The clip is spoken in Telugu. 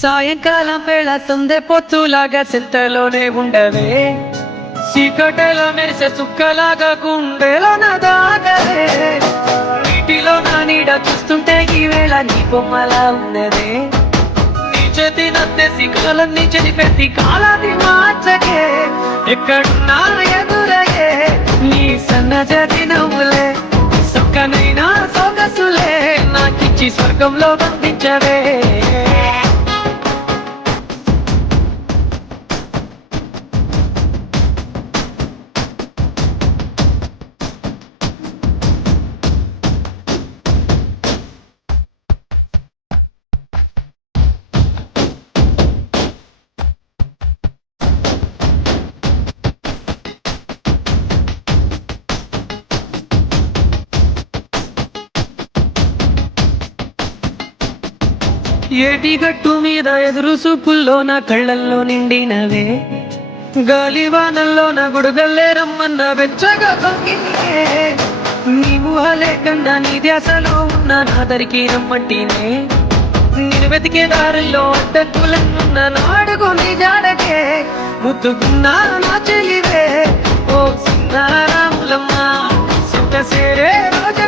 సాయంకాలం వేళ సందె పొత్తులాగా చింతలోనే ఉండవే, చీకటిలో మెరిసే చుక్కలాగా గుండెలో నా దాగవే. నీటిలో నా నీడ చూస్తుంటే ఈ వేళ నీ బొమ్మలా ఉన్నదే. నీ చేతి నత్తేసి కాలన్నీ చెరిపెట్టి కాలాన్ని మార్చకే. ఎక్కడున్నా ఎదురయ్యే నీ సన్నజాతి నవ్వులే, సొక్కనైనా సొగసులే నాకిచ్చి స్వర్గంలో బంధించవే. ఏటి గట్టు మీద ఎదురు చూపుల్లో నా కళ్ళల్లో నిండినవే, గాలివానల్లో నా గుడుగల్లే రమ్మన్న వెచ్చగా తొంగినే. నీ ఊహలే కన్నా నీ ధ్యాసలో ఉన్న నాదరికి రమ్మంటినే. నేను వెతికే దారుల్లో అడ్డంకులన్నున్న నాడుకొని జాడకే. ముద్దుకున్నా నా చెలివే ఓ చిన్న రాములమ్మ, సుఖ సేరే రోజు